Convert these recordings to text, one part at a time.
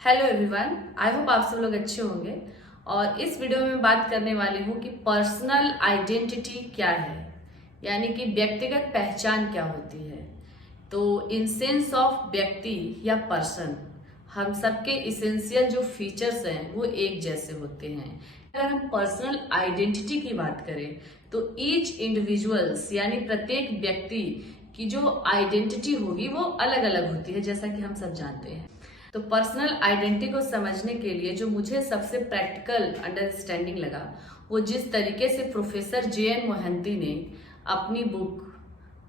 Hello everyone, I hope आप सब लोग अच्छे होंगे। और इस वीडियो में बात करने वाली हूँ कि पर्सनल आइडेंटिटी क्या है, यानी कि व्यक्तिगत पहचान क्या होती है। तो इन सेंस ऑफ व्यक्ति या पर्सन, हम सबके इसेंशियल जो फीचर्स हैं वो एक जैसे होते हैं। अगर हम पर्सनल आइडेंटिटी की बात करें तो ईच इंडिविजुअल्स यानी प्रत्येक व्यक्ति की जो आइडेंटिटी होगी वो अलग अलग होती है, जैसा कि हम सब जानते हैं। तो पर्सनल आइडेंटिटी को समझने के लिए जो मुझे सबसे प्रैक्टिकल अंडरस्टैंडिंग लगा, वो जिस तरीके से प्रोफेसर जे.एन. मोहंती ने अपनी book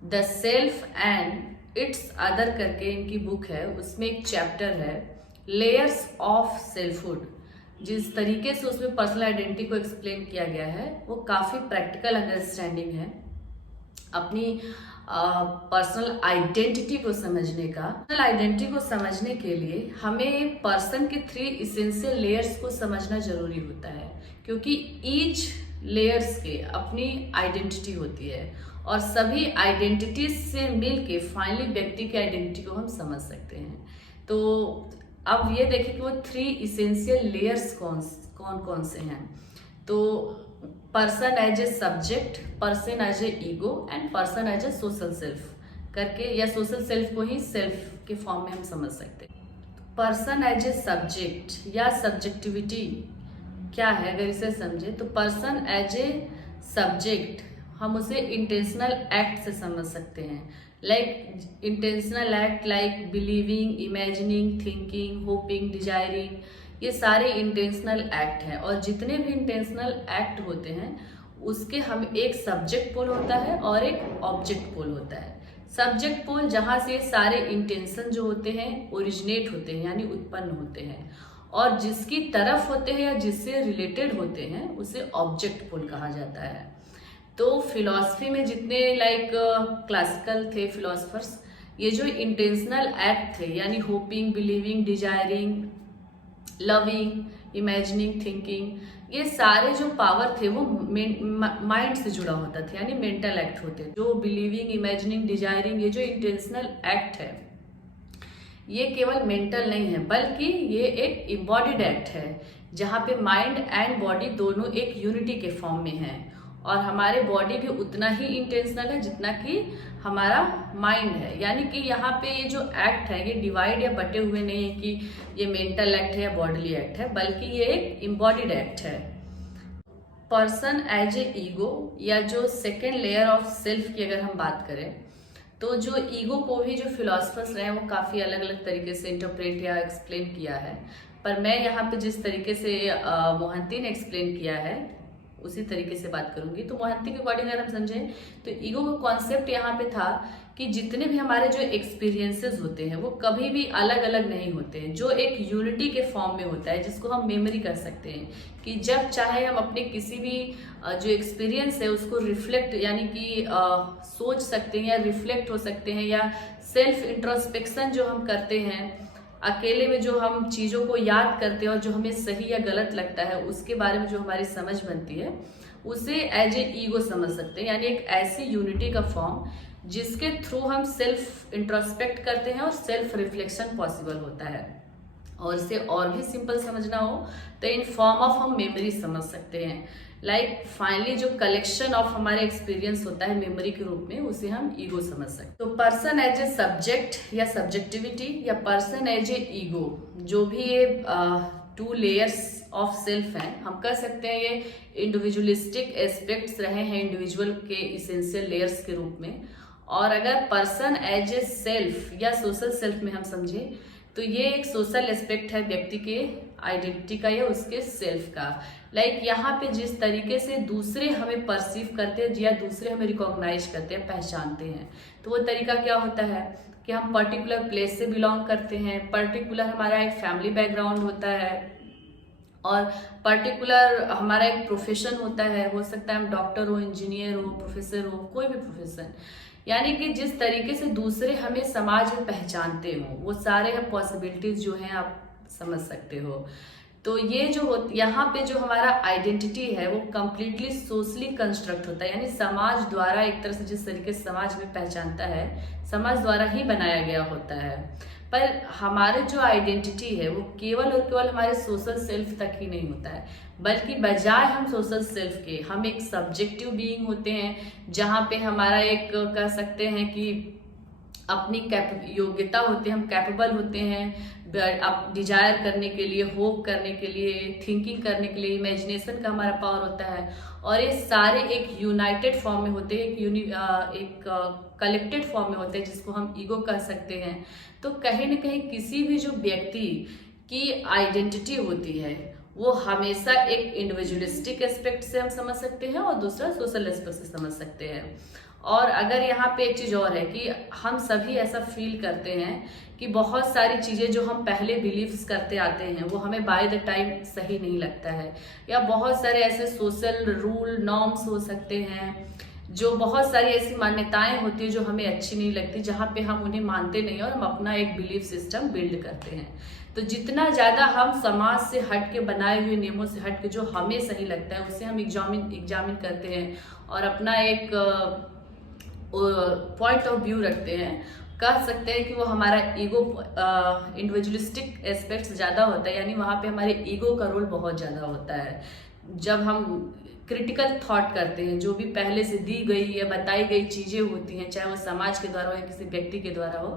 the self and it's other करके इनकी बुक है, उसमें एक चैप्टर है लेयर्स ऑफ सेल्फहुड। जिस तरीके से उसमें पर्सनल आइडेंटिटी को एक्सप्लेन किया गया है वो काफ़ी प्रैक्टिकल अंडरस्टैंडिंग है अपनी पर्सनल आइडेंटिटी को समझने का। पर्सनल आइडेंटिटी को समझने के लिए हमें पर्सन के 3 इसेंशियल लेयर्स को समझना जरूरी होता है, क्योंकि ईच लेयर्स के अपनी आइडेंटिटी होती है और सभी आइडेंटिटीज से मिलके फाइनली व्यक्ति की आइडेंटिटी को हम समझ सकते हैं। तो अब ये देखें कि वो 3 इसेंशियल लेयर्स कौन कौन से हैं। तो person as a subject, person as a ego and person as a social self करके, या सोशल सेल्फ को ही सेल्फ के फॉर्म में हम समझ सकते हैं। पर्सन एज ए सब्जेक्ट या सब्जेक्टिविटी क्या है, अगर इसे समझे तो पर्सन एज ए सब्जेक्ट हम उसे इंटेंशनल एक्ट से समझ सकते हैं। Like intentional act like believing, imagining, thinking, hopping, desiring, ये सारे इंटेंशनल एक्ट हैं। और जितने भी इंटेंशनल एक्ट होते हैं उसके हम एक सब्जेक्ट पोल होता है और एक ऑब्जेक्ट पोल होता है। सब्जेक्ट पोल जहाँ से सारे इंटेंशन जो होते हैं ओरिजिनेट होते हैं यानी उत्पन्न होते हैं, और जिसकी तरफ होते हैं या जिससे रिलेटेड होते हैं उसे ऑब्जेक्ट पोल कहा जाता है। तो फिलॉसफी में जितने क्लासिकल थे फिलोसफर्स, ये जो इंटेंशनल एक्ट थे यानी hopping, believing, desiring, loving, imagining, thinking, ये सारे जो पावर थे वो माइंड से जुड़ा होता था, यानी मेंटल एक्ट होते। जो बिलीविंग, इमेजिनिंग, डिजायरिंग, ये जो इंटेंशनल एक्ट है ये केवल मेंटल नहीं है, बल्कि ये एक इम्बॉडीड एक्ट है जहाँ पे माइंड एंड बॉडी दोनों एक यूनिटी के फॉर्म में है। और हमारे बॉडी भी उतना ही इंटेंशनल है जितना कि हमारा माइंड है। यानी कि यहाँ पे ये जो एक्ट है ये डिवाइड या बटे हुए नहीं है कि ये मेंटल एक्ट है या बॉडीली एक्ट है, बल्कि ये एक इम्बॉडीड एक्ट है। पर्सन एज ए ईगो या जो सेकेंड लेयर ऑफ सेल्फ की अगर हम बात करें तो जो ईगो को भी जो फिलोसफर्स रहे हैं वो काफ़ी अलग अलग तरीके से इंटरप्रेट या एक्सप्लेन किया है, पर मैं यहाँ पे जिस तरीके से मोहंती ने एक्सप्लेन किया है उसी तरीके से बात करूंगी। तो मोहंती के अकॉर्डिंग अगर हम समझें तो ईगो का कॉन्सेप्ट यहाँ पे था कि जितने भी हमारे जो एक्सपीरियंसेस होते हैं वो कभी भी अलग अलग नहीं होते हैं, जो एक यूनिटी के फॉर्म में होता है जिसको हम मेमोरी कर सकते हैं कि जब चाहे हम अपने किसी भी जो एक्सपीरियंस है उसको रिफ्लेक्ट यानी कि सोच सकते हैं या रिफ्लेक्ट हो सकते हैं, या सेल्फ इंट्रोस्पेक्शन जो हम करते हैं अकेले में, जो हम चीज़ों को याद करते हैं और जो हमें सही या गलत लगता है उसके बारे में जो हमारी समझ बनती है उसे एज ए ईगो समझ सकते हैं। यानी एक ऐसी यूनिटी का फॉर्म जिसके थ्रू हम सेल्फ इंट्रोस्पेक्ट करते हैं और सेल्फ रिफ्लेक्शन पॉसिबल होता है। और इसे और भी सिंपल समझना हो तो इन फॉर्म ऑफ हम मेमोरी समझ सकते हैं। लाइक फाइनली जो कलेक्शन ऑफ हमारे एक्सपीरियंस होता है मेमोरी के रूप में, उसे हम ईगो समझ सकते हैं। तो पर्सन एज ए सब्जेक्ट या सब्जेक्टिविटी या पर्सन एज ए ईगो, जो भी ये 2 लेयर्स ऑफ सेल्फ हैं, हम कह सकते हैं ये इंडिविजुअलिस्टिक एस्पेक्ट्स रहे हैं इंडिविजुअल के इसेंशियल लेयर्स के रूप में। और अगर पर्सन एज ए सेल्फ या सोशल सेल्फ में हम समझे तो ये एक सोशल एस्पेक्ट है व्यक्ति के आइडेंटिटी का या उसके सेल्फ का। लाइक यहाँ पे जिस तरीके से दूसरे हमें परसीव करते हैं या दूसरे हमें रिकॉग्नाइज करते हैं, पहचानते हैं, तो वो तरीका क्या होता है कि हम पर्टिकुलर प्लेस से बिलोंग करते हैं, पर्टिकुलर हमारा एक फैमिली बैकग्राउंड होता है और पर्टिकुलर हमारा एक प्रोफेशन होता है। हो सकता है हम डॉक्टर हो, इंजीनियर हो, प्रोफेसर हो, कोई भी प्रोफेशन। यानी कि जिस तरीके से दूसरे हमें समाज में पहचानते हो वो सारे हम पॉसिबिलिटीज जो हैं आप समझ सकते हो। तो ये जो यहाँ पे जो हमारा आइडेंटिटी है वो कम्प्लीटली सोशली कंस्ट्रक्ट होता है, यानी समाज द्वारा एक तरह से जिस तरीके से समाज में पहचानता है समाज द्वारा ही बनाया गया होता है। पर हमारे जो आइडेंटिटी है वो केवल और केवल हमारे सोशल सेल्फ तक ही नहीं होता है, बल्कि बजाय हम सोशल सेल्फ के हम एक सब्जेक्टिव बीइंग होते हैं, जहाँ पे हमारा एक कह सकते हैं कि अपनी योग्यता होती है, हम कैपेबल होते हैं अब डिजायर करने के लिए, होप करने के लिए, थिंकिंग करने के लिए, इमेजिनेशन का हमारा पावर होता है। और ये सारे एक यूनाइटेड फॉर्म में होते हैं, एक कलेक्टेड फॉर्म में होते हैं, जिसको हम ईगो कह सकते हैं। तो कहीं ना कहीं किसी भी जो व्यक्ति की आइडेंटिटी होती है वो हमेशा एक इंडिविजुअलिस्टिक एस्पेक्ट से हम समझ सकते हैं और दूसरा सोशल एस्पेक्ट से समझ सकते हैं। और अगर यहाँ पे एक चीज और है कि हम सभी ऐसा फील करते हैं कि बहुत सारी चीजें जो हम पहले बिलीव्स करते आते हैं वो हमें बाय द टाइम सही नहीं लगता है, या बहुत सारे ऐसे सोशल रूल नॉर्म्स हो सकते हैं, जो बहुत सारी ऐसी मान्यताएं होती है जो हमें अच्छी नहीं लगती, जहाँ पे हम उन्हें मानते नहीं और हम अपना एक बिलीफ सिस्टम बिल्ड करते हैं। तो जितना ज्यादा हम समाज से हट के, बनाए हुए नियमों से हट के जो हमें सही लगता है उसे हम एग्जामिन करते हैं और अपना एक पॉइंट ऑफ व्यू रखते हैं, कह सकते हैं कि वो हमारा ईगो इंडिविजुअलिस्टिक एस्पेक्ट्स ज़्यादा होता है, यानी वहाँ पे हमारे ईगो का रोल बहुत ज़्यादा होता है। जब हम क्रिटिकल थॉट करते हैं, जो भी पहले से दी गई या बताई गई चीज़ें होती हैं, चाहे वो समाज के द्वारा हो या किसी व्यक्ति के द्वारा हो,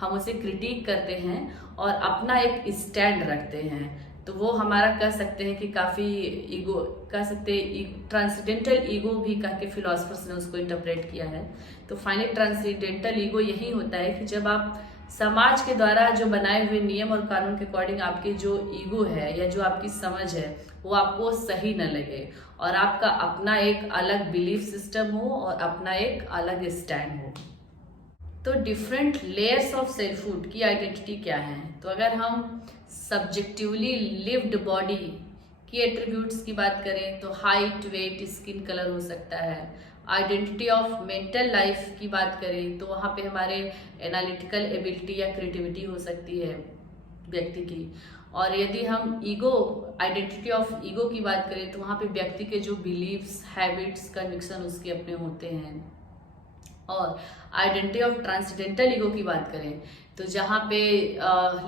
हम उसे क्रिटिक करते हैं और अपना एक स्टैंड रखते हैं। तो वो हमारा कह सकते हैं कि काफ़ी ईगो, कह सकते हैं ट्रांसडेंटल ईगो भी कह के फिलोसफर्स ने उसको इंटरप्रेट किया है। तो फाइनली ट्रांसडेंटल ईगो यही होता है कि जब आप समाज के द्वारा जो बनाए हुए नियम और कानून के अकॉर्डिंग आपके जो ईगो है या जो आपकी समझ है वो आपको सही न लगे और आपका अपना एक अलग बिलीफ सिस्टम हो और अपना एक अलग स्टैंड हो। तो डिफरेंट लेयर्स ऑफ सेल्फहुड की आइडेंटिटी क्या है? तो अगर हम सब्जेक्टिवली लिव्ड बॉडी की एट्रीब्यूट्स की बात करें तो हाइट, वेट, स्किन कलर हो सकता है। आइडेंटिटी ऑफ मेंटल लाइफ की बात करें तो वहाँ पे हमारे एनालिटिकल एबिलिटी या क्रिएटिविटी हो सकती है व्यक्ति की। और यदि हम ईगो, आइडेंटिटी ऑफ ईगो की बात करें तो वहाँ पे व्यक्ति के जो बिलीव्स, हैबिट्स, कन्विक्शन उसके अपने होते हैं। और आइडेंटिटी ऑफ ट्रांसडेंटल ईगो की बात करें तो जहाँ पे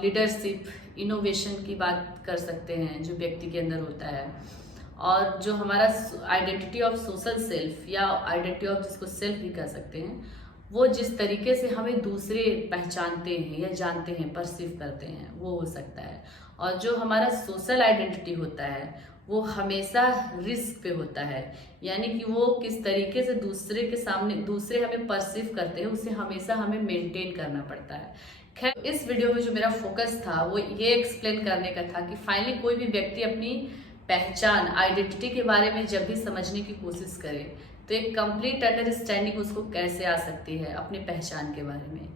लीडरशिप, इनोवेशन की बात कर सकते हैं जो व्यक्ति के अंदर होता है। और जो हमारा आइडेंटिटी ऑफ सोशल सेल्फ या आइडेंटिटी ऑफ जिसको सेल्फ भी कह सकते हैं, वो जिस तरीके से हमें दूसरे पहचानते हैं या जानते हैं, परसीव करते हैं, वो हो सकता है। और जो हमारा सोशल आइडेंटिटी होता है वो हमेशा रिस्क पे होता है, यानी कि वो किस तरीके से दूसरे के सामने दूसरे हमें परसीव करते हैं उसे हमेशा हमें मेंटेन करना पड़ता है। खैर, इस वीडियो में जो मेरा फोकस था वो ये एक्सप्लेन करने का था कि फाइनली कोई भी व्यक्ति अपनी पहचान, आइडेंटिटी के बारे में जब भी समझने की कोशिश करे तो एक कंप्लीट अंडरस्टैंडिंग उसको कैसे आ सकती है अपनी पहचान के बारे में।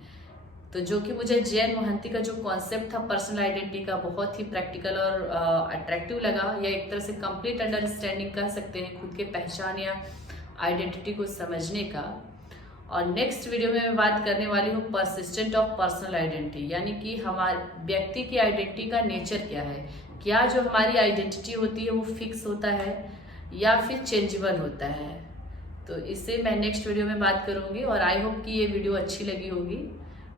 तो जो कि मुझे जे.एन. मोहंती का जो कॉन्सेप्ट था पर्सनल आइडेंटिटी का बहुत ही प्रैक्टिकल और अट्रैक्टिव लगा, या एक तरह से कंप्लीट अंडरस्टैंडिंग कह सकते हैं खुद के पहचान या आइडेंटिटी को समझने का। और नेक्स्ट वीडियो में मैं बात करने वाली हूँ परसिस्टेंट ऑफ पर्सनल आइडेंटिटी, यानी कि हमारे व्यक्ति की आइडेंटिटी का नेचर क्या है। क्या जो हमारी आइडेंटिटी होती है वो फिक्स होता है या फिर चेंजेबल होता है? तो इससे मैं नेक्स्ट वीडियो में बात करूँगी और आई होप कि ये वीडियो अच्छी लगी होगी।